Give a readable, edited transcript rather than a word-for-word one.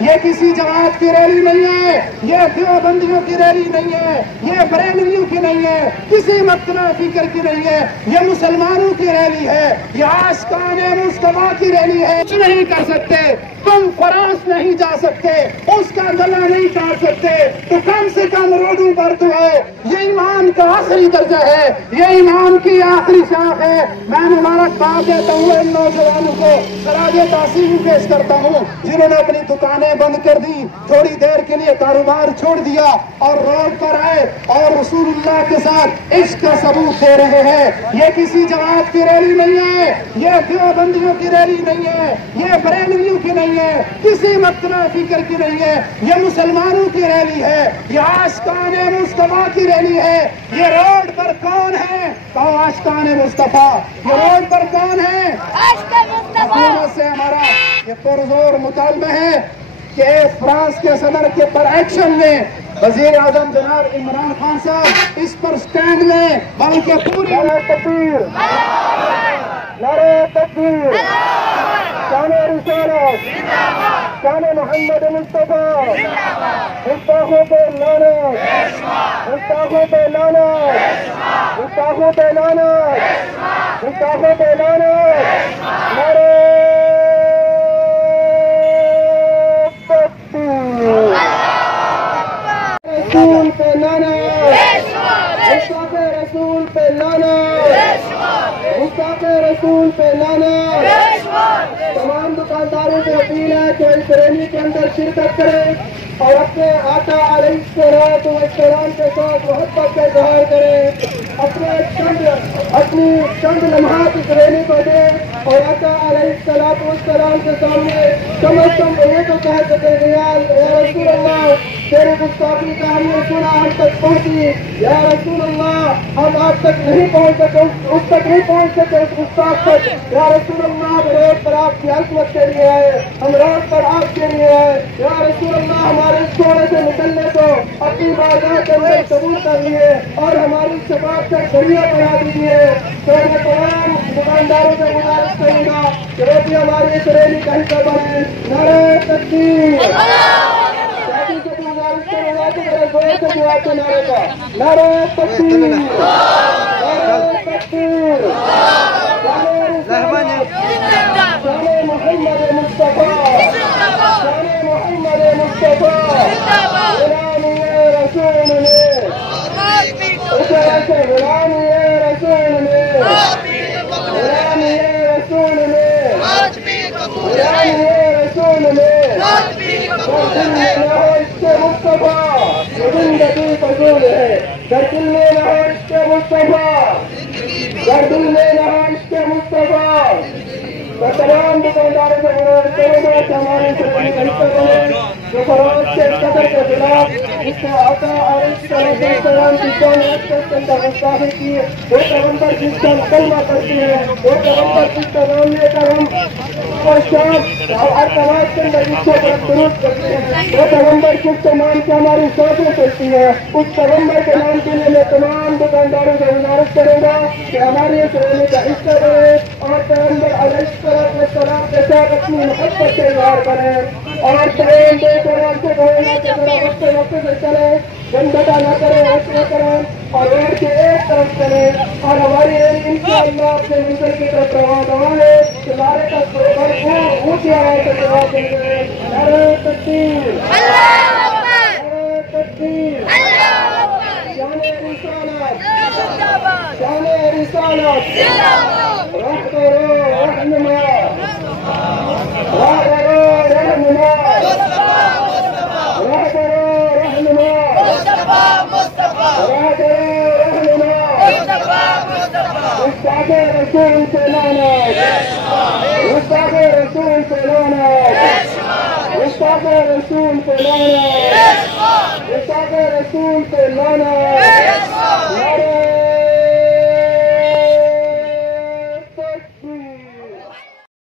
یہ کسی جماعت کی ریلی نہیں ہے، یہ دیوبندیوں کی ریلی نہیں ہے، یہ بریلویوں کی نہیں ہے، کسی مقتنع فکر کی نہیں ہے، یہ مسلمانوں کی ریلی ہے، یہ عاشقان مصطفیٰ کی ریلی ہے۔ کچھ نہیں کر سکتے، تم فرانس نہیں جا سکتے، اس کا گلا نہیں کاٹ سکتے، تو کم سے کم روڈوں پر تو ہے۔ یہ ایمان کا آخری درجہ ہے، یہ ایمان کی آخری شاخ ہے۔ میں مبارکباد دیتا ہوں ان نوجوانوں کو، خراج تحسین پیش کرتا ہوں جنہوں نے اپنی دکانیں بند کر دی، تھوڑی دیر کے لیے کاروبار چھوڑ دیا اور روڈ پر آئے اور رسول اللہ کے ساتھ عشق کا ثبوت دے رہے ہیں۔ یہ کسی جماعت کی ریلی نہیں ہے، یہ دیوبندیوں کی ریلی نہیں ہے، یہ بریلویوں کی نہیں ہے، کسی مقتنع فکر کی نہیں ہے، یہ مسلمانوں کی ریلی ہے، یہ عاشقان مصطفیٰ کی ریلی ہے۔ یہ روڈ پر کون ہے؟ کہو عاشقان مصطفیٰ۔ یہ روڈ پر کون ہے؟ حکومت سے ہمارا یہ پرزور مطالبہ ہے کہ فرانس کے صدر کے پر ایکشن لیں، وزیر اعظم جناب عمران خان صاحب اس پر سٹینڈ لیں، بلکہ پوری نعرہ تکبیر، نعرہ تکبیر، شان رسالت، شان محمد مصطفیٰ، گستاخوں پہ لعنت، گستاخوں پہ لعنت، گستاخوں پہ لعنت، گستاخوں پہ لعنت، نعرہ تکبیر، رسول پہ لعنت، گستاخ رسول پہ لعنت، گستاخ رسول پہ لعنت۔ تمام دکانداروں سے اپیل ہے کہ اس ریلی کے اندر شرکت کریں اور اپنے آقا علیہ الصلوۃ والسلام کے ساتھ محبت کا اظہار کریں، اپنی چند لمحات اس ریلی کو دیں اور آقا علیہ الصلوۃ والسلام کے سامنے کم از کم یہ تو کہہ سکیں کہ یا رسول اللہ تیری گستاخی کا ہم نے سنا، ہم تک پہنچی، یا رسول اللہ ہم آپ تک نہیں پہنچ سکے، اس تک نہیں پہنچ سکے اس گستاخ تک، یا رسول اللہ روڈ پر آپ کی عظمت کے لیے آئے، ہم روڈ پر آپ کے لیے آئے، یا رسول اللہ ہمارے اس کوڑے سے نکلنے کو اپنی بازار کے اندر قبول کر لیے اور ہماری شفاعت کا ذریعہ بنا دیجیے۔ تو میں تمام دکانداروں سے گزارش کروں گا کہ وہ بھی ہماری اس ریلی کا حصہ بنے۔ نعرہ تکبیر، ساتھی سے گزارش کروں گا کہ میرے زور سے جواب کے نعرے کا نعرہ تکبیر، نعرہ تکبیر، شان محمد مصطفیٰ، شان محمد مصطفیٰ، غلامی رسول نے، اس طرح سے غلامی رسول نے، غلامی رسول نے، غلامی رسول نے، دل میں نہ ہو اس کے مصطفیٰ زندگی فضول ہے، در دل میں نہ ہو اس کے مصطفیٰ، در دل میں نہ ہو اس کے مصطفیٰ۔ میں تمام دکانداروں سے گزارش کروں گا کہ ہمارے سرکاری کا حصہ بنے، جو فرانس کے صدر کے خلاف اس کو آقا علیہ السلام کی جان عزت کے اندر گستاخی کی، وہ پیغمبر جس کا کلمہ کرتی ہے، وہ پیغمبر جس کا نام لے کر ہم شام اور ہر سماج کے اندر اس کو درست کرتے ہیں، وہ پیغمبر جس کے نام سے ہماری سوچیں چلتی ہے، اس پیغمبر کے نام کے لیے میں تمام دکانداروں سے گزارش کروں گا کہ ہماری اس ریلی کا حصہ بنے اور پیغمبر علیہ السلام کے ساتھ اپنی محبت کا اظہار کریں اور ٹرین دے کر ان سے کہے گا کہ ذرا وقت سے چلے، گندگی نہ کریں، ایسے نہ کریں اور روڈ کے ایک طرف چلیں اور ہماری انشاءاللہ اپنے منزل کی طرف رواں ہے کہ نعرے کا اونچی آواز سے جواب دیں گے۔ نعرہ تکبیر، نعرہ تکبیر، شان رسالت، شان رسالت، رہبر رہنما، رہبر رہنما، رہبر رہنما، رہبر رہنما، گستاخ رسول پہ لعنت، گستاخ رسول پہ لعنت، گستاخ رسول پہ لعنت، گستاخ رسول پہ لعنت، نعرہ